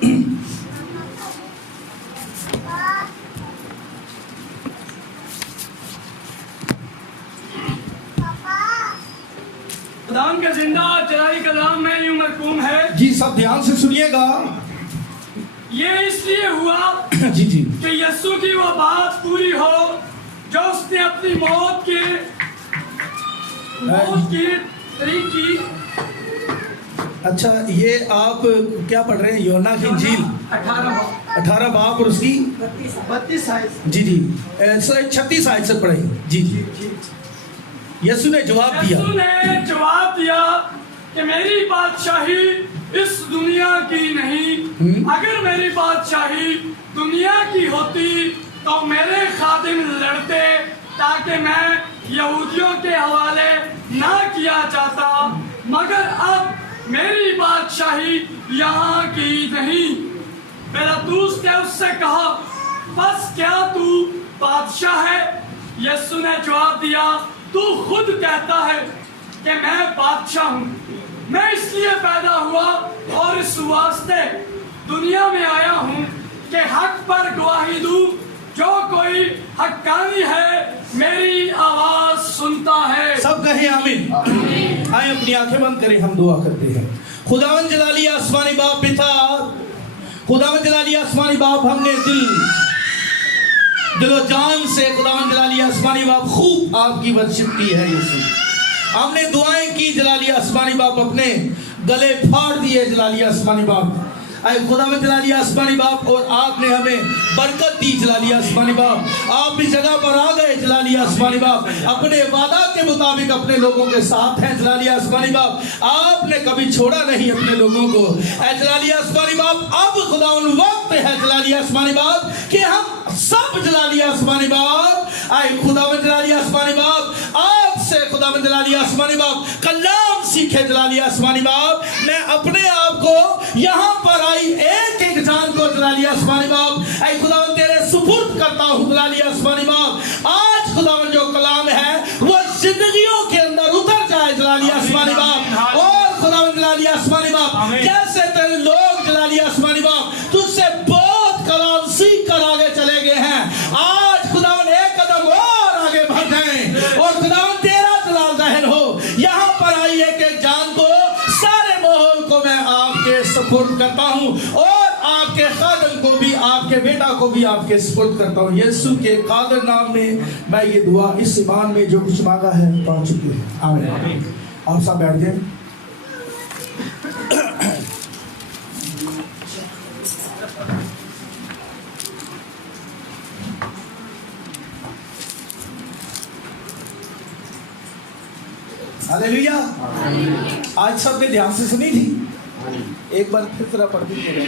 خداوند کا زندہ جلالی کلام میں یوں مرقوم ہے، جی سب دھیان سے سنیے گا. یہ اس لیے ہوا جی جی کہ یسوع کی وہ بات پوری ہو جو اس نے اپنی موت کی تاریخ کی. اچھا، یہ آپ کیا پڑھ رہے ہیں؟ یوحنا کی انجیل 18 باب اور اس کی 32 آیت. جی جی 36 آیت سے پڑھیں. جی جی یسوع نے جواب دیا. یسوع نے جواب دیا کہ میری بادشاہی اس دنیا کی نہیں. اگر میری بادشاہی دنیا کی ہوتی تو میرے خادم لڑتے تاکہ میں یہودیوں کے حوالے نہ کیا جاتا، مگر اب میری بادشاہی یہاں کی نہیں. پیلاطس نے اس سے کہا، بس کیا تو بادشاہ ہے؟ یسوع نے جواب دیا، تو خود کہتا ہے کہ میں بادشاہ ہوں. میں اس لیے پیدا ہوا اور اس واسطے دنیا میں آیا ہوں کہ حق پر گواہی دوں. جو کوئی حقانی ہے میری آواز سنتا ہے. سب کہیں آمین. آئیں اپنی آنکھیں بند کریں، ہم دعا کرتے ہیں. خداوند جلالی آسمانی باپ پتا، خداوند جلالی آسمانی باپ، ہم نے دل و جان سے خداوند جلالی آسمانی باپ خوب آپ کی ورشپ کی ہے. یسوع ہم نے دعائیں کی جلالی آسمانی باپ، اپنے گلے پھاڑ دیے جلالی آسمانی باپ. اے خداوند جلالی آسمانی باپ، اور آپ نے ہمیں برکت دی جلالی آسمانی باپ. آپ اس جگہ پر آ گئے جلالی آسمانی باپ، اپنے وعدہ کے مطابق اپنے لوگوں کے ساتھ ہیں جلالی آسمانی باپ. آپ نے کبھی چھوڑا نہیں اپنے لوگوں کو. اے جلالی آسمانی باپ، اب خداوند وقت ہے جلالی آسمانی باپ کہ ہم سب جلالی آسمانی باپ، اے خداوند جلالی آسمانی باپ، آپ سے خداوند جلالی آسمانی باپ کلام سیکھے جلالی آسمانی باپ. میں اپنے آپ کو یہاں پر آئی ایک ایک جان کو جلالی آسمانی باپ، اے خداوند تیرے سپرد کرتا ہوں جلالی آسمانی باپ. آج خداوند جو کلام ہے وہ زندگیوں کے اندر اتر جائے جلالی آسمانی باپ. اور خداوند جلالی آسمانی باپ، جیسے تیرے لوگ جلالی آسمانی باپ تجھ سے بہت کلام سیکھ کر آگے چلے گئے ہیں، آج خداوند ایک قدم اور آگے بڑھ جائیں اور خداوند تیرا جلال ظاہر ہو. یہاں پر آئی ایک ایک جان کو، سارے ماحول کو میں آپ کے سپرد کرتا ہوں، اور آپ کے خادم کو بھی، آپ کے بیٹا کو بھی آپ کے سپرد کرتا ہوں. یسوع کے قادر نام میں میں یہ دعا اس ایمان میں جو کچھ مانگا ہے پا چکی ہے. آمین. آپ سب بیٹھ جائیں. ہاللیلویا. آج سب نے دھیان سے سنی تھی؟ ایک بار پھر طرح پڑھ دیجیے گا.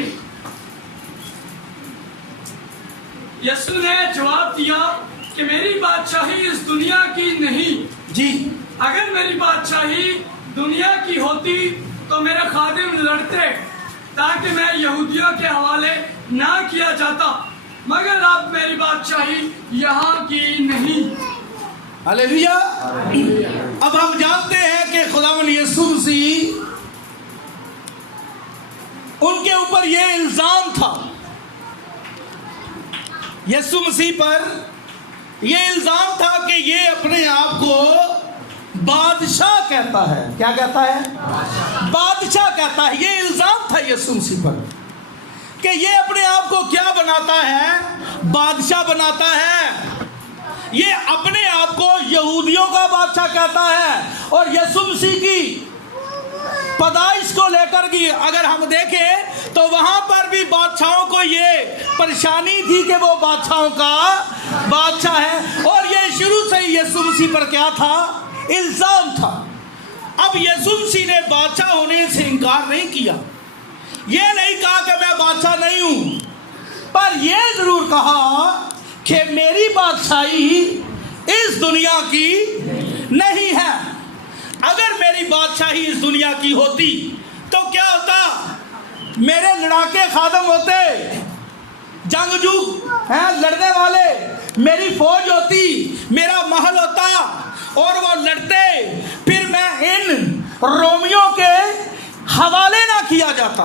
یسوع نے جواب دیا کہ میری بادشاہی اس دنیا کی نہیں. جی اگر میری بادشاہی دنیا کی ہوتی تو میرے خادم لڑتے تاکہ میں یہودیوں کے حوالے نہ کیا جاتا، مگر اب میری بادشاہی یہاں کی نہیں. ہاللیلویا. اب ہم جانتے ہیں کہ خداوند یسوع مسیح، ان کے اوپر یہ الزام تھا، یسوع مسیح پر یہ الزام تھا کہ یہ اپنے آپ کو بادشاہ کہتا ہے. کیا کہتا ہے؟ بادشاہ کہتا ہے. یہ الزام تھا یسوع مسیح پر کہ یہ اپنے آپ کو کیا بناتا ہے؟ بادشاہ بناتا ہے. یہ اپنے آپ کو یہودیوں کا بادشاہ کہتا ہے. اور یسوع مسیح کی پیدائش کو لے کر بھی اگر ہم دیکھیں تو وہاں پر بھی بادشاہوں کو یہ پریشانی تھی کہ وہ بادشاہوں کا بادشاہ ہے. اور یہ شروع سے ہی یسوع مسیح پر کیا تھا؟ الزام تھا. اب یسوع مسیح نے بادشاہ ہونے سے انکار نہیں کیا. یہ نہیں کہا کہ میں بادشاہ نہیں ہوں، پر یہ ضرور کہا کہ میری بادشاہی اس دنیا کی نہیں ہے. اگر میری بادشاہی اس دنیا کی ہوتی تو کیا ہوتا؟ میرے لڑاکے خادم ہوتے، جنگجو ہیں لڑنے والے، میری فوج ہوتی، میرا محل ہوتا اور وہ لڑتے، پھر میں ان رومیوں کے حوالے نہ کیا جاتا.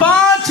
5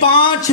5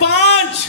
5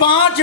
5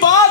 5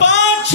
5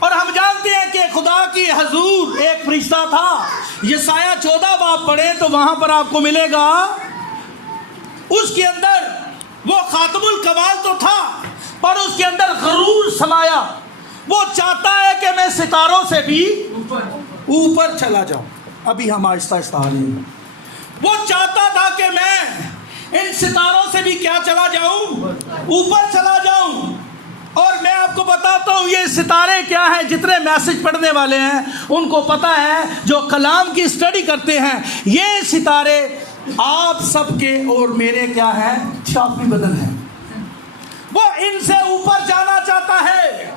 اور ہم جانتے ہیں کہ خدا کی حضور ایک فرشتہ تھا. یسایہ 14 باب پڑھیں تو وہاں پر آپ کو ملے گا اس کے اندر وہ خاتم الکمال تو تھا پر اس کے اندر غرور سمایا. وہ چاہتا ہے کہ میں ستاروں سے بھی اوپر چلا جاؤں. ابھی ہم آہستہ آہستہ آ رہے ہیں. وہ چاہتا تھا کہ میں ان ستاروں سے بھی کیا چلا جاؤں, اوپر چلا جاؤں. اور میں آپ کو بتاتا ہوں یہ ستارے کیا ہیں. جتنے میسج پڑھنے والے ہیں ان کو پتہ ہے, جو کلام کی اسٹڈی کرتے ہیں, یہ ستارے آپ سب کے اور میرے کیا ہیں, شافی بدن ہیں. وہ ان سے اوپر جانا چاہتا ہے.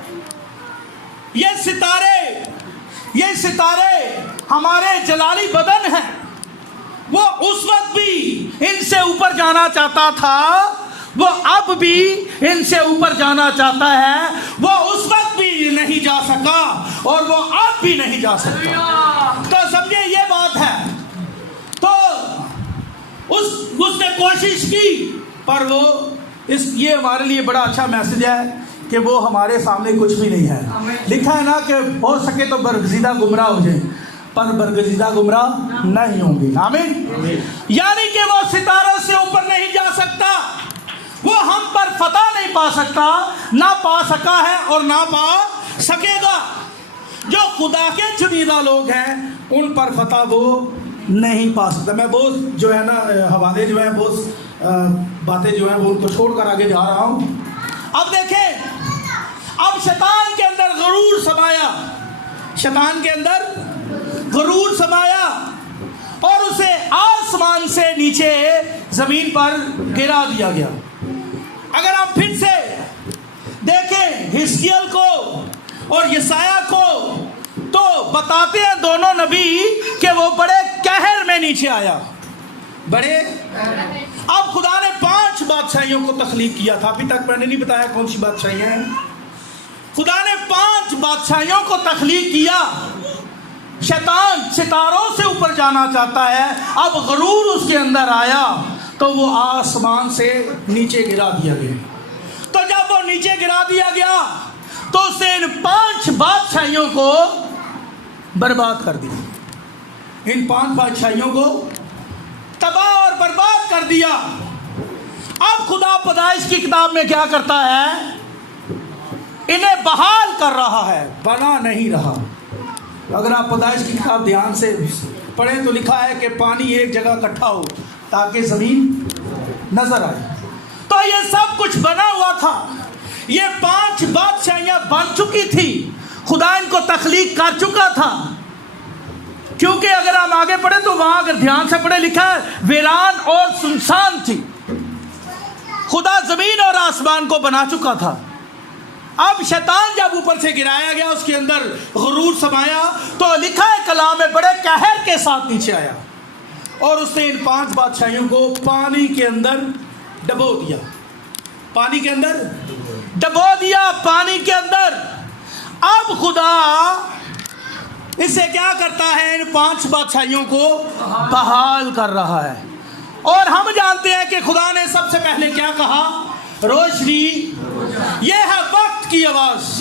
یہ ستارے ہمارے جلالی بدن ہیں. وہ اس وقت بھی ان سے اوپر جانا چاہتا تھا, وہ اب بھی ان سے اوپر جانا چاہتا ہے. وہ اس وقت بھی نہیں جا سکا اور وہ اب بھی نہیں جا سکتا. تو سمجھے یہ بات ہے. تو اس نے کوشش کی پر وہ یہ ہمارے لیے بڑا اچھا میسج ہے کہ وہ ہمارے سامنے کچھ بھی نہیں ہے. لکھا ہے نا کہ ہو سکے تو برگزیدہ گمراہ ہو جائیں پر برگزیدہ گمراہ نہیں ہوں گے. آمین. یعنی کہ وہ ستاروں سے اوپر نہیں جا سکتا, وہ ہم پر فتح نہیں پا سکتا, نہ پا سکا ہے اور نہ پا سکے گا. جو خدا کے چنیدہ لوگ ہیں ان پر فتح وہ نہیں پا سکتا. میں بہت جو ہے نا حوالے جو ہیں, بہت باتیں جو ہیں وہ ان کو چھوڑ کر آگے جا رہا ہوں. اب دیکھیں, اب شیطان کے اندر غرور سمایا, شیطان کے اندر غرور سمایا اور اسے آسمان سے نیچے زمین پر گرا دیا گیا. اگر ہم پھر سے دیکھیں حزقیل کو اور یسایہ کو تو بتاتے ہیں دونوں نبی کہ وہ بڑے قہر میں نیچے آیا. بڑے اب خدا نے 5 بادشاہیوں کو تخلیق کیا تھا. ابھی تک میں نے نہیں بتایا کون سی بادشاہیاں ہیں. خدا نے 5 بادشاہیوں کو تخلیق کیا. شیطان ستاروں سے اوپر جانا چاہتا ہے. اب غرور اس کے اندر آیا تو وہ آسمان سے نیچے گرا دیا گیا. تو جب وہ نیچے گرا دیا گیا تو اس نے ان 5 بادشاہیوں کو برباد کر دیا. ان 5 بادشاہیوں کو تباہ اور برباد کر دیا. اب خدا پیدائش کی کتاب میں کیا کرتا ہے, انہیں بحال کر رہا ہے, بنا نہیں رہا. اگر آپ پیدائش کی کتاب دھیان سے پڑھیں تو لکھا ہے کہ پانی ایک جگہ اکٹھا ہو تاکہ زمین نظر آئے. تو یہ سب کچھ بنا ہوا تھا. یہ 5 بادشاہیاں بن چکی تھی. خدا ان کو تخلیق کر چکا تھا. کیونکہ اگر ہم آگے پڑھیں تو وہاں اگر دھیان سے پڑھیں لکھا ہے ویران اور سنسان تھی. خدا زمین اور آسمان کو بنا چکا تھا. اب شیطان جب اوپر سے گرایا گیا, اس کے اندر غرور سمایا, تو لکھا ہے کلام میں بڑے قہر کے ساتھ نیچے آیا اور اس نے ان 5 بادشاہیوں کو پانی کے اندر ڈبو دیا. پانی کے اندر ڈبو دیا, پانی کے اندر. اب خدا اسے کیا کرتا ہے, ان 5 بادشاہیوں کو بحال کر رہا ہے. اور ہم جانتے ہیں کہ خدا نے سب سے پہلے کیا کہا, روشنی. یہ ہے وقت کی آواز.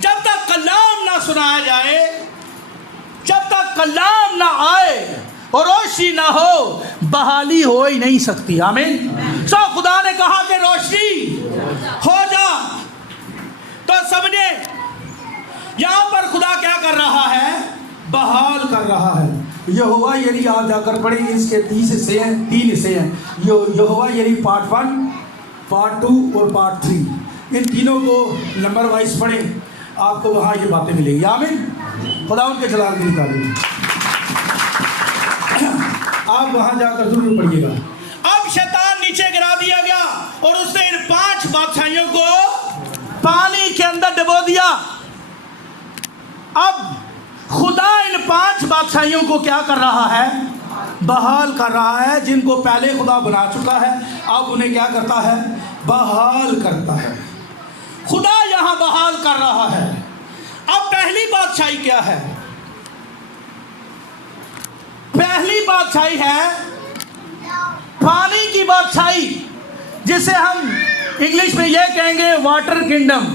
جب تک کلام نہ سنایا جائے, جب تک کلام نہ آئے اور روشنی نہ ہو, بحالی ہو ہی نہیں سکتی. آمین. سو خدا نے کہا کہ روشنی ہو جا. تو سمجھے یہاں پر خدا کیا کر رہا ہے, بحال کر رہا ہے. یہوہ یری آپ جا کر پڑھیں, اس کے 3 حصے ہیں, 3 حصے ہیں. یہوہ یری پارٹ 1, پارٹ 2 اور پارٹ 3. ان تینوں کو نمبر وائز پڑھیں, آپ کو وہاں یہ باتیں ملیں گی. آمین. خدا ان کے جلال کی تعریف. آپ وہاں جا کر ضرور پڑھیے گا. اب شیطان نیچے گرا دیا گیا اور اس نے ان 5 بادشاہیوں کو پانی کے اندر ڈبو دیا. اب خدا ان 5 بادشاہیوں کو کیا کر رہا ہے, بحال کر رہا ہے. جن کو پہلے خدا بنا چکا ہے اب انہیں کیا کرتا ہے, بحال کرتا ہے. خدا یہاں بحال کر رہا ہے. اب پہلی بادشاہی کیا ہے, پہلی بادشاہی ہے پانی کی بادشاہی, جسے ہم انگلش میں یہ کہیں گے واٹر کنگڈم.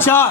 4।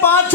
5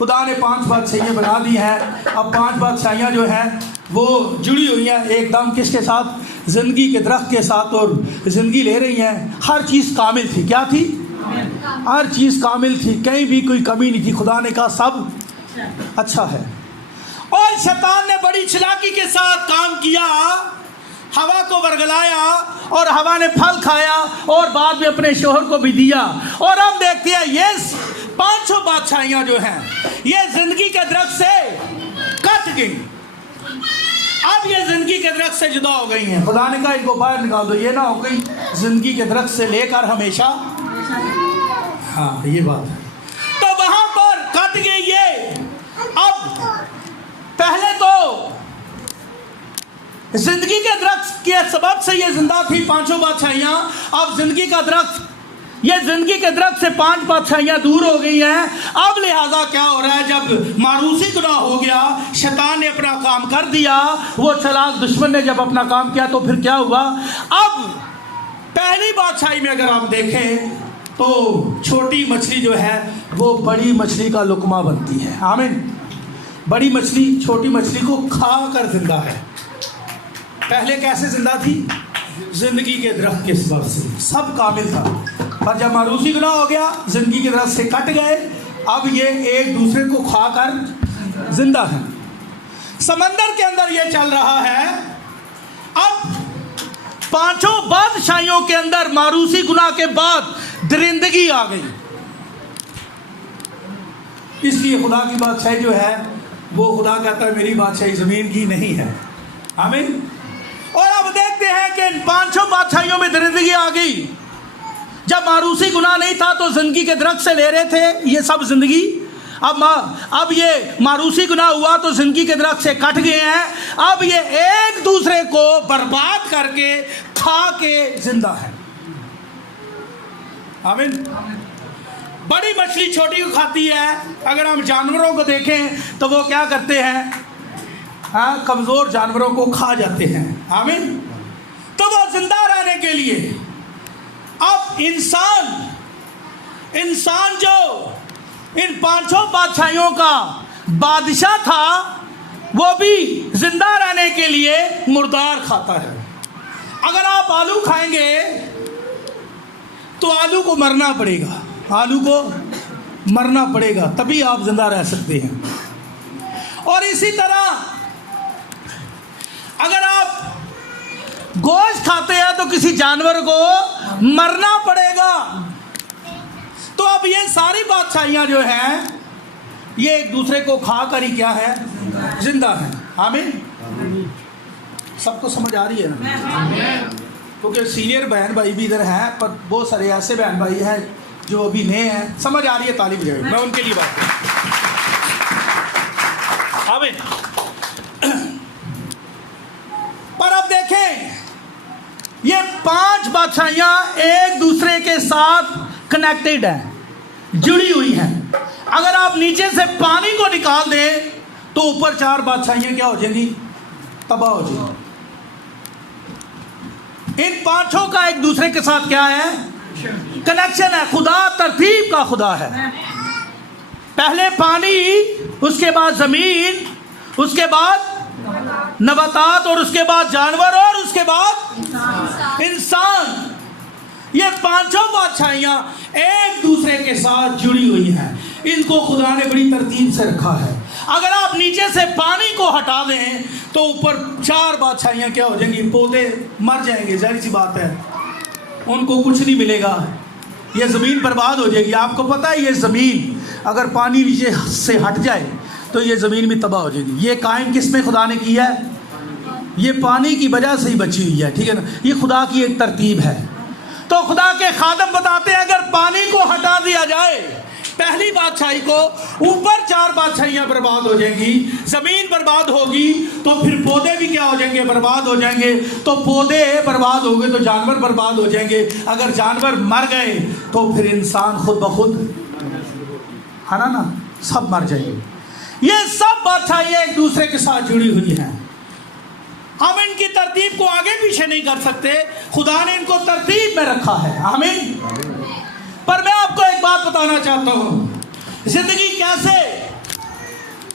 خدا نے 5 بادشاہیاں بنا دی ہیں. اب 5 بادشاہیاں جو ہیں وہ جڑی ہوئی ہیں ایک دم کس کے ساتھ؟ زندگی کے درخت کے ساتھ، اور زندگی لے رہی ہیں. ہر چیز کامل تھی. کیا تھی؟ ہر چیز کامل تھی، کہیں بھی کوئی کمی نہیں تھی. خدا نے کہا سب اچھا ہے. اور شیطان نے بڑی چلاکی کے ساتھ کام کیا، ہوا کو ورگلایا، اور ہوا نے پھل کھایا اور بعد میں اپنے شوہر کو بھی دیا. اور ہم دیکھتے ہیں یہ 5 بادشاہیاں جو ہیں یہ زندگی کے درخت سے کٹ گئی. اب یہ زندگی کے درخت سے جدا ہو گئی ہیں. خدا نے کہا ان کو باہر نکال دو. یہ نہ ہو گئی زندگی کے درخت سے لے کر ہمیشہ. ہاں یہ بات ہے. تو وہاں پر کٹ گئی یہ. اب پہلے تو زندگی کے درخت کے سبب سے یہ زندہ تھی 5 بادشاہیاں. اب زندگی کا درخت، یہ زندگی کے درخت سے 5 بادشاہیاں دور ہو گئی ہیں. اب لہٰذا کیا ہو رہا ہے؟ جب معروسی گناہ ہو گیا، شیطان نے اپنا کام کر دیا، وہ چلاک دشمن نے جب اپنا کام کیا تو پھر کیا ہوا؟ اب پہلی بادشاہی میں اگر آپ دیکھیں تو چھوٹی مچھلی جو ہے وہ بڑی مچھلی کا لقمہ بنتی ہے. آمین. بڑی مچھلی چھوٹی مچھلی کو کھا کر زندہ ہے. پہلے کیسے زندہ تھی؟ زندگی کے درخت کے سبب سے سب کامل تھا. پر جب معروسی گناہ ہو گیا، زندگی کے درخت سے کٹ گئے، اب یہ ایک دوسرے کو کھا کر زندہ ہے. سمندر کے اندر یہ چل رہا ہے. اب 5 بادشاہیوں کے اندر معروسی گناہ کے بعد درندگی آ گئی. اس لیے خدا کی بادشاہی جو ہے وہ خدا کہتا ہے میری بادشاہی زمین کی نہیں ہے. آمین. اور اب دیکھتے ہیں کہ ان 5 بادشاہیوں میں درندگی آ گئی. جب معروسی گناہ نہیں تھا تو زندگی کے درخت سے لے رہے تھے یہ سب زندگی. اب یہ معروسی گناہ ہوا تو زندگی کے درخت سے کٹ گئے ہیں. اب یہ ایک دوسرے کو برباد کر کے کھا کے زندہ ہے. آمین. بڑی مچھلی چھوٹی کو کھاتی ہے. اگر ہم جانوروں کو دیکھیں تو وہ کیا کرتے ہیں؟ کمزور جانوروں کو کھا جاتے ہیں. آمین. تو وہ زندہ رہنے کے لیے اب انسان جو ان 5 بادشاہیوں کا بادشاہ تھا وہ بھی زندہ رہنے کے لیے مردار کھاتا ہے. اگر آپ آلو کھائیں گے تو آلو کو مرنا پڑے گا. آلو کو مرنا پڑے گا تبھی آپ زندہ رہ سکتے ہیں. اور اسی طرح اگر آپ گوشت کھاتے ہیں تو کسی جانور کو مرنا پڑے گا. تو اب یہ ساری بادشاہیاں جو ہیں یہ ایک دوسرے کو کھا کر ہی کیا ہے؟ زندہ ہیں. آمین. سب کو سمجھ آ رہی ہے نا؟ کیونکہ سینئر بہن بھائی بھی ادھر ہیں پر بہت سارے ایسے بہن بھائی ہیں جو ابھی نئے ہیں. سمجھ آ رہی ہے طالب علم؟ میں ان کے لیے بات کروں. آمین. پر اب دیکھیں یہ 5 بادشاہیاں ایک دوسرے کے ساتھ کنیکٹڈ ہیں، جڑی ہوئی ہیں. اگر آپ نیچے سے پانی کو نکال دیں تو اوپر 4 بادشاہیاں کیا ہو جائیں گی؟ تباہ ہو جائیں گی. ان 5 کا ایک دوسرے کے ساتھ کیا ہے؟ کنیکشن ہے. خدا ترتیب کا خدا ہے. پہلے پانی، اس کے بعد زمین، اس کے بعد نباتات، اور اس کے بعد جانور، اور اس کے بعد انسان. یہ 5 بادشاہیاں ایک دوسرے کے ساتھ جڑی ہوئی ہیں. ان کو خدا نے بڑی ترتیب سے رکھا ہے. اگر آپ نیچے سے پانی کو ہٹا دیں تو اوپر 4 بادشاہیاں کیا ہو جائیں گی؟ پودے مر جائیں گے. ظاہر سی بات ہے ان کو کچھ نہیں ملے گا. یہ زمین برباد ہو جائے گی. آپ کو پتہ ہے یہ زمین اگر پانی نیچے سے ہٹ جائے تو یہ زمین بھی تباہ ہو جائے گی. یہ قائم کس میں خدا نے کیا ہے؟ یہ پانی کی وجہ سے ہی بچی ہوئی ہے. ٹھیک ہے نا؟ یہ خدا کی ایک ترتیب ہے. تو خدا کے خادم بتاتے ہیں اگر پانی کو ہٹا دیا جائے پہلی بادشاہی کو، اوپر 4 بادشاہیاں برباد ہو جائیں گی، زمین برباد ہوگی تو پھر پودے بھی کیا ہو جائیں گے؟ برباد ہو جائیں گے. تو پودے برباد ہو گئے تو جانور برباد ہو جائیں گے. اگر جانور مر گئے تو پھر انسان خود بخود ہے نا سب مر جائیں گے. یہ سب بادشاہیاں ایک دوسرے کے ساتھ جڑی ہوئی ہیں. ہم ان کی ترتیب کو آگے پیچھے نہیں کر سکتے. خدا نے ان کو ترتیب میں رکھا ہے. آمین. پر میں آپ کو ایک بات بتانا چاہتا ہوں، زندگی کیسے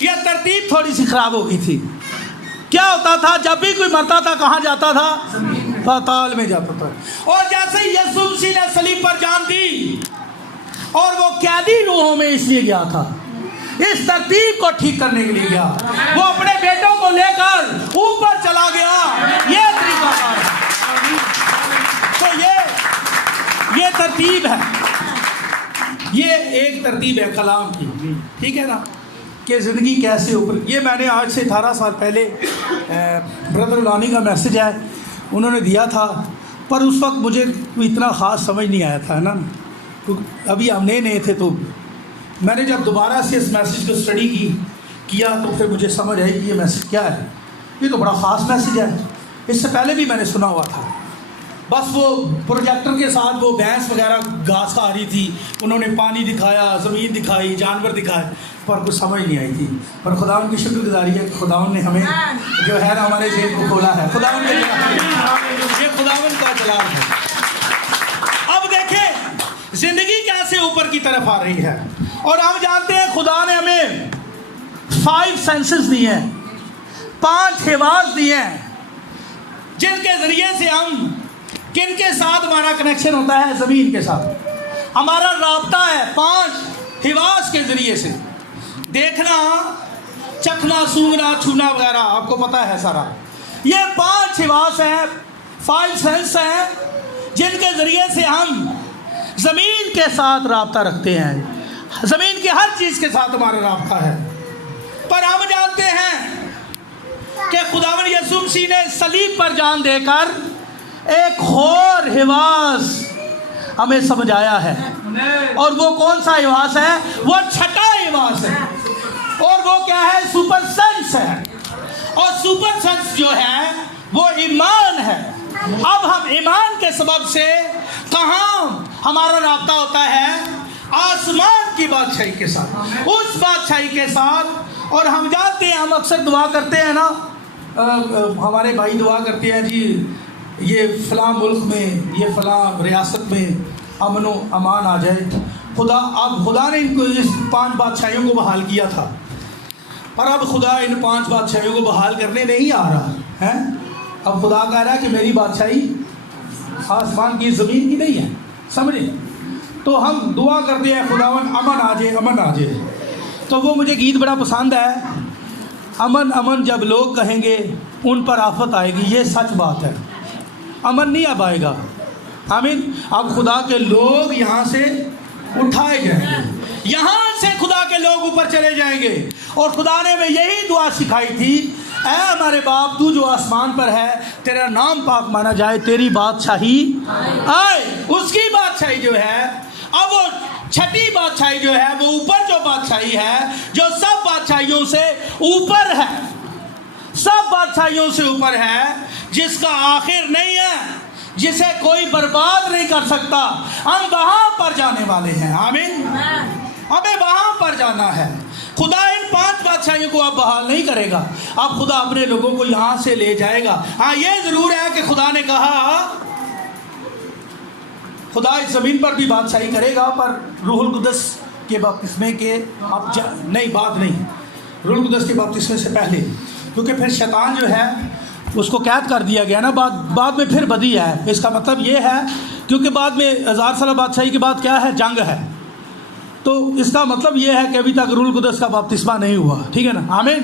یہ ترتیب تھوڑی سی خراب ہو گئی تھی. کیا ہوتا تھا جب بھی کوئی مرتا تھا کہاں جاتا تھا؟ پاتال میں جاتا تھا. اور جیسے ہی یسوع مسیح نے صلیب پر جان دی اور وہ قیدی روحوں میں اس لیے گیا تھا، اس ترتیب کو ٹھیک کرنے کے لیے گیا. وہ اپنے بیٹوں کو لے کر اوپر چلا گیا. یہ طریقہ کار ہے. تو یہ ترتیب ہے. یہ ایک ترتیب ہے کلام کی. ٹھیک ہے نا کہ زندگی کیسے اوپر. یہ میں نے آج سے 18 سال پہلے برادر لانی کا میسج ہے انہوں نے دیا تھا، پر اس وقت مجھے اتنا خاص سمجھ نہیں آیا تھا نا، ابھی ہم نئے تھے. تو میں نے جب دوبارہ سے اس میسج کو اسٹڈی کیا تو پھر مجھے سمجھ آئی کہ یہ میسج کیا ہے. یہ تو بڑا خاص میسج ہے. اس سے پہلے بھی میں نے سنا ہوا تھا، بس وہ پروجیکٹر کے ساتھ وہ بھینس وغیرہ گھاس کھا رہی تھی، انہوں نے پانی دکھایا، زمین دکھائی، جانور دکھائے، پر کچھ سمجھ نہیں آئی تھی. پر خداوند کی شکر گزاری ہے کہ خداوند نے ہمیں جو ہے نا ہمارے ذہن کو کھولا ہے. خداوند کا جلال، یہ خداوند کا جلال ہے. اب دیکھیں زندگی کیسے اوپر کی طرف آ رہی ہے. اور ہم جانتے ہیں خدا نے ہمیں 5 سینسز دیے ہیں، 5 حواس دیے ہیں، جن کے ذریعے سے ہم کن کے ساتھ ہمارا کنیکشن ہوتا ہے؟ زمین کے ساتھ ہمارا رابطہ ہے 5 حواس کے ذریعے سے. دیکھنا، چکھنا، سونگنا، چھونا وغیرہ آپ کو پتہ ہے سارا. یہ 5 حواس ہیں، 5 سینس ہیں جن کے ذریعے سے ہم زمین کے ساتھ رابطہ رکھتے ہیں. زمین کی ہر چیز کے ساتھ ہمارا رابطہ ہے. پر ہم جانتے ہیں کہ خداوند یسوع مسیح نے صلیب پر جان دے کر ایک اور حواس ہمیں سمجھایا ہے. اور وہ کون سا حواس ہے؟ وہ چھٹا حواس ہے. اور وہ کیا ہے؟ سپر سینس ہے. اور سپر سینس جو ہے وہ ایمان ہے. اب ہم ایمان کے سبب سے کہاں ہمارا رابطہ ہوتا ہے؟ آسمان کی بادشاہی کے ساتھ، اس بادشاہی کے ساتھ. اور ہم جانتے ہیں، ہم اکثر دعا کرتے ہیں نا، ہمارے بھائی دعا کرتے ہیں جی یہ فلاں ملک میں، یہ فلاں ریاست میں امن و امان آ جائے. خدا نے ان کو اس 5 بادشاہیوں کو بحال کیا تھا، پر اب خدا ان 5 بادشاہیوں کو بحال کرنے نہیں آ رہا ہے. اب خدا کہہ رہا ہے کہ میری بادشاہی آسمان کی زمین کی نہیں ہے. سمجھے؟ تو ہم دعا کرتے ہیں خداوند امن آ جائے، امن آ جائے. تو وہ مجھے گیت بڑا پسند ہے، امن امن جب لوگ کہیں گے ان پر آفت آئے گی. یہ سچ بات ہے، امن نہیں اب آئے گا. آمین. اب خدا کے لوگ یہاں سے اٹھائے جائیں گے، یہاں سے خدا کے لوگ اوپر چلے جائیں گے. اور خدا نے ہمیں یہی دعا سکھائی تھی، اے ہمارے باپ تو جو آسمان پر ہے، تیرا نام پاک مانا جائے، تیری بادشاہی آئے. اس کی بادشاہی جو ہے، اب وہ چھٹی بادشاہی جو ہے، وہ اوپر جو بادشاہی ہے، جو سب بادشاہیوں سے اوپر ہے، سب بادشاہیوں سے اوپر ہے، جس کا آخر نہیں ہے، جسے کوئی برباد نہیں کر سکتا. ہم وہاں پر جانے والے ہیں. آمین. ہمیں وہاں پر جانا ہے. خدا ان 5 بادشاہیوں کو اب بحال نہیں کرے گا. اب خدا اپنے لوگوں کو یہاں سے لے جائے گا. ہاں یہ ضرور ہے کہ خدا نے کہا خدا اس زمین پر بھی بادشاہی کرے گا، پر روح القدس کے بپتسمے کے نہیں، بات نہیں، روح القدس کے بپتسمے سے پہلے. کیونکہ پھر شیطان جو ہے اس کو قید کر دیا گیا نا، بعد میں پھر بدی ہے. اس کا مطلب یہ ہے کیونکہ بعد میں 1000 سالہ بادشاہی کے بعد کیا ہے؟ جنگ ہے. تو اس کا مطلب یہ ہے کہ ابھی تک روح القدس کا بپتسمہ نہیں ہوا. ٹھیک ہے نا؟ آمین.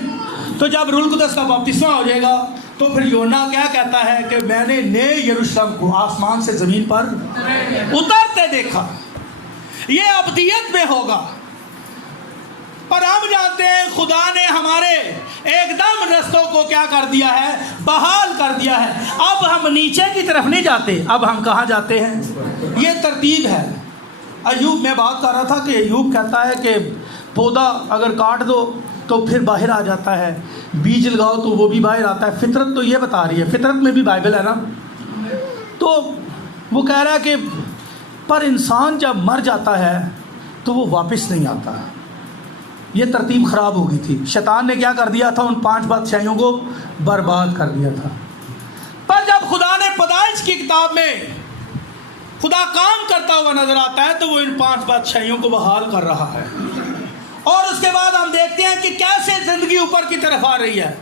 تو جب روح القدس کا بپتسمہ ہو جائے گا تو پھر یونا کیا کہتا ہے کہ میں نے نئے یروشلم کو آسمان سے زمین پر اترتے دیکھا. یہ ابدیت میں ہوگا. پر ہم جانتے ہیں خدا نے ہمارے ایک دم رستوں کو کیا کر دیا ہے؟ بحال کر دیا ہے. اب ہم نیچے کی طرف نہیں جاتے، اب ہم کہاں جاتے ہیں؟ یہ ترتیب ہے. ایوب میں بات کر رہا تھا کہ ایوب کہتا ہے کہ پودا اگر کاٹ دو تو پھر باہر آ جاتا ہے، بیج لگاؤ تو وہ بھی باہر آتا ہے. فطرت تو یہ بتا رہی ہے، فطرت میں بھی بائبل ہے نا. تو وہ کہہ رہا ہے کہ پر انسان جب مر جاتا ہے تو وہ واپس نہیں آتا. یہ ترتیب خراب ہو گئی تھی. شیطان نے کیا کر دیا تھا؟ ان 5 بادشاہیوں کو برباد کر دیا تھا. پر جب خدا نے پیدائش کی کتاب میں خدا کام کرتا ہوا نظر آتا ہے تو وہ ان 5 بادشاہیوں کو بحال کر رہا ہے. اور اس کے بعد ہم دیکھتے ہیں کہ کیسے زندگی اوپر کی طرف آ رہی ہے۔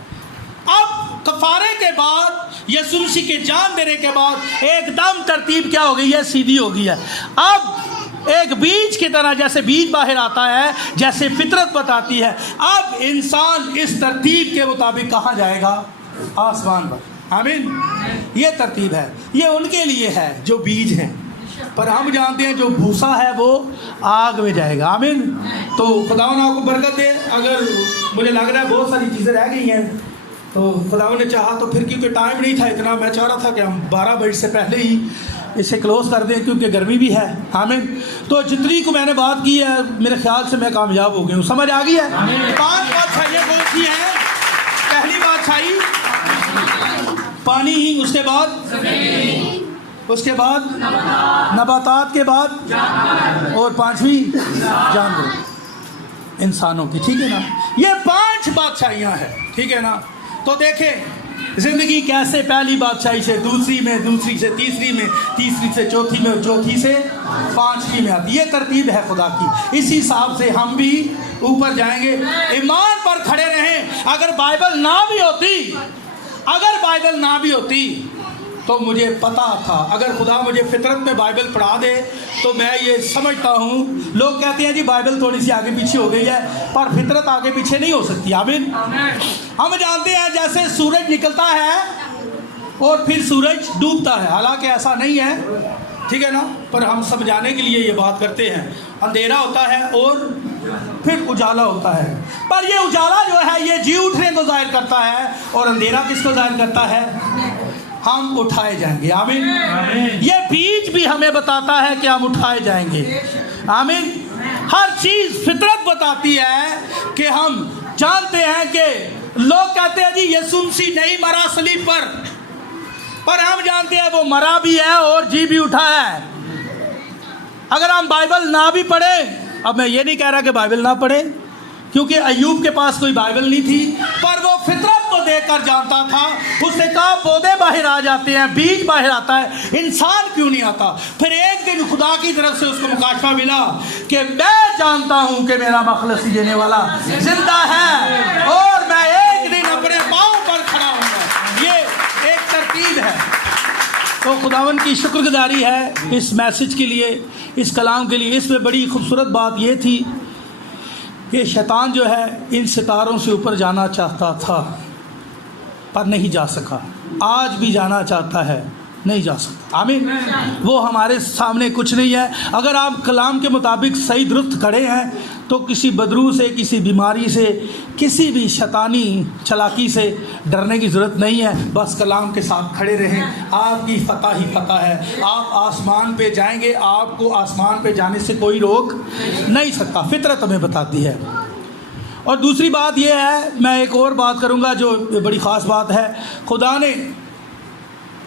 اب کفارے کے بعد، یسوع مسیح کے جان دینے کے بعد ایک دم ترتیب کیا ہو گئی ہے؟ سیدھی ہو گئی ہے۔ اب ایک بیج کی طرح جیسے بیج باہر آتا ہے، جیسے فطرت بتاتی ہے، اب انسان اس ترتیب کے مطابق کہاں جائے گا؟ آسمان پر۔ آمین۔ یہ ترتیب ہے، یہ ان کے لیے ہے جو بیج ہیں، پر ہم جانتے ہیں جو بھوسا ہے وہ آگ میں جائے گا۔ آمین۔ تو خداوند آپ کو برکت دے۔ اگر مجھے لگ رہا ہے بہت ساری چیزیں رہ گئی ہیں، تو خداوند نے چاہا تو پھر، کیونکہ ٹائم نہیں تھا اتنا، میں چاہ رہا تھا کہ ہم 12 بجے سے پہلے ہی اسے کلوز کر دیں کیونکہ گرمی بھی ہے۔ آمین۔ تو جتنی کو میں نے بات کی ہے میرے خیال سے میں کامیاب ہو گئی ہوں۔ سمجھ آ گئی ہے؟ 5 بادشاہیاں کون سی ہیں؟ پہلی بادشاہی پانی، اس کے بعد اس کے بعد نباتات کے بعد، اور 5ویں جانور انسانوں کی۔ ٹھیک ہے نا؟ یہ 5 بادشاہیاں ہیں۔ ٹھیک ہے نا؟ تو دیکھیں زندگی کیسے پہلی بادشاہی سے دوسری میں، دوسری سے تیسری میں، تیسری سے چوتھی میں، اور چوتھی سے 5ویں میں آتی۔ یہ ترتیب ہے خدا کی۔ اسی حساب سے ہم بھی اوپر جائیں گے۔ ایمان پر کھڑے رہیں۔ اگر بائبل نہ بھی ہوتی تو مجھے پتا تھا، اگر خدا مجھے فطرت میں بائبل پڑھا دے تو میں یہ سمجھتا ہوں، لوگ کہتے ہیں جی بائبل تھوڑی سی آگے پیچھے ہو گئی ہے، پر فطرت آگے پیچھے نہیں ہو سکتی۔ آمین۔ ہم جانتے ہیں جیسے سورج نکلتا ہے اور پھر سورج ڈوبتا ہے، حالانکہ ایسا نہیں ہے۔ ٹھیک ہے نا؟ پر ہم سمجھانے کے لیے یہ بات کرتے ہیں، اندھیرا ہوتا ہے اور پھر اجالا ہوتا ہے، پر یہ اجالا جو ہے یہ جی اٹھنے کو ظاہر کرتا ہے، اور اندھیرا کس کو ظاہر کرتا ہے؟ ہم اٹھائے جائیں گے۔ آمین۔ یہ بیج بھی ہمیں بتاتا ہے کہ ہم اٹھائے جائیں گے۔ آمین۔ ہر چیز فطرت بتاتی ہے کہ ہم جانتے ہیں کہ لوگ کہتے ہیں جی یسوع مسیح نہیں مرا صلیب پر ہم جانتے ہیں وہ مرا بھی ہے اور جی بھی اٹھا ہے۔ اگر ہم بائبل نہ بھی پڑھیں، اب میں یہ نہیں کہہ رہا کہ بائبل نہ پڑھیں، کیونکہ ایوب کے پاس کوئی بائبل نہیں تھی، پر وہ فطرت کو دیکھ کر جانتا تھا۔ اس نے کہا پودے باہر آ جاتے ہیں، بیج باہر آتا ہے، انسان کیوں نہیں آتا؟ پھر ایک دن خدا کی طرف سے اس کو مکاشفہ ملا کہ میں جانتا ہوں کہ میرا مخلصی دینے والا زندہ ہے، اور میں ایک دن اپنے پاؤں پر کھڑا ہوں گا۔ یہ ایک ترتیب ہے۔ تو خداوند کی شکر گزاری ہے اس میسج کے لیے، اس کلام کے لیے۔ اس میں بڑی خوبصورت بات یہ تھی کہ شیطان جو ہے ان ستاروں سے اوپر جانا چاہتا تھا پر نہیں جا سکا، آج بھی جانا چاہتا ہے، نہیں جا سکتا۔ آمین۔ وہ ہمارے سامنے کچھ نہیں ہے۔ اگر آپ کلام کے مطابق صحیح درست کھڑے ہیں تو کسی بدرو سے، کسی بیماری سے، کسی بھی شیطانی چلاکی سے ڈرنے کی ضرورت نہیں ہے۔ بس کلام کے ساتھ کھڑے رہیں، آپ کی فتح ہی فتح ہے۔ آپ آسمان پہ جائیں گے، آپ کو آسمان پہ جانے سے کوئی روک نہیں سکتا، فطرت ہمیں بتاتی ہے۔ اور دوسری بات یہ ہے، میں ایک اور بات کروں گا جو بڑی خاص بات ہے۔ خدا نے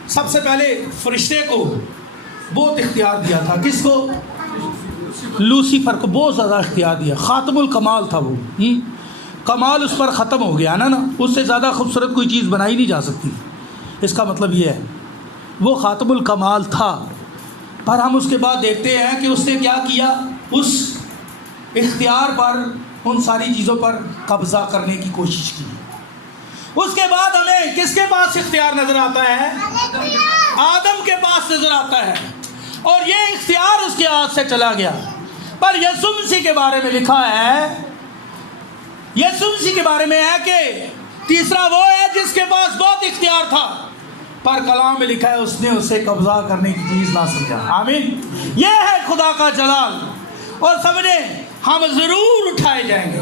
سب سے پہلے فرشتے کو بہت اختیار دیا تھا۔ کس کو؟ لوسیفر کو بہت زیادہ اختیار دیا۔ خاتم الکمال تھا وہ، کمال اس پر ختم ہو گیا نا، اس سے زیادہ خوبصورت کوئی چیز بنائی نہیں جا سکتی۔ اس کا مطلب یہ ہے وہ خاتم الکمال تھا، پر ہم اس کے بعد دیکھتے ہیں کہ اس نے کیا کیا؟ اس اختیار پر، ان ساری چیزوں پر قبضہ کرنے کی کوشش کی۔ اس کے بعد ہمیں کس کے پاس اختیار نظر آتا ہے؟ آدم کے پاس نظر آتا ہے، اور یہ اختیار اس کے ہاتھ سے چلا گیا۔ پر یسوع مسیح کے بارے میں لکھا ہے، یسوع مسیح کے بارے میں ہے کہ تیسرا وہ ہے جس کے پاس بہت اختیار تھا، پر کلام میں لکھا ہے اس نے اسے قبضہ کرنے کی چیز نہ سمجھا۔ آمین۔ یہ ہے خدا کا جلال۔ اور سمجھیں ہم ضرور اٹھائے جائیں گے،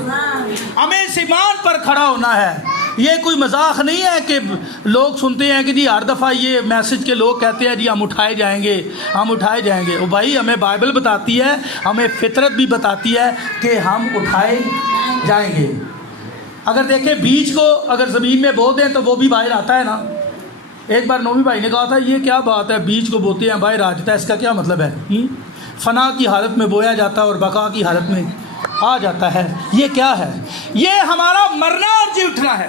ہمیں اس ایمان پر کھڑا ہونا ہے۔ یہ کوئی مذاق نہیں ہے کہ لوگ سنتے ہیں کہ جی ہر دفعہ یہ میسج کے لوگ کہتے ہیں جی ہم اٹھائے جائیں گے، ہم اٹھائے جائیں گے۔ او بھائی، ہمیں بائبل بتاتی ہے، ہمیں فطرت بھی بتاتی ہے کہ ہم اٹھائے جائیں گے۔ اگر دیکھیں بیج کو اگر زمین میں بو دیں تو وہ بھی باہر آتا ہے نا۔ ایک بار نومی بھائی نے کہا تھا یہ کیا بات ہے، بیج کو بوتے ہیں باہر آ جاتا ہے، اس کا کیا مطلب ہے؟ فنا کی حالت میں بویا جاتا ہے اور بقا کی حالت میں آ جاتا ہے، یہ کیا ہے؟ یہ ہمارا مرنا اور جی اٹھنا ہے۔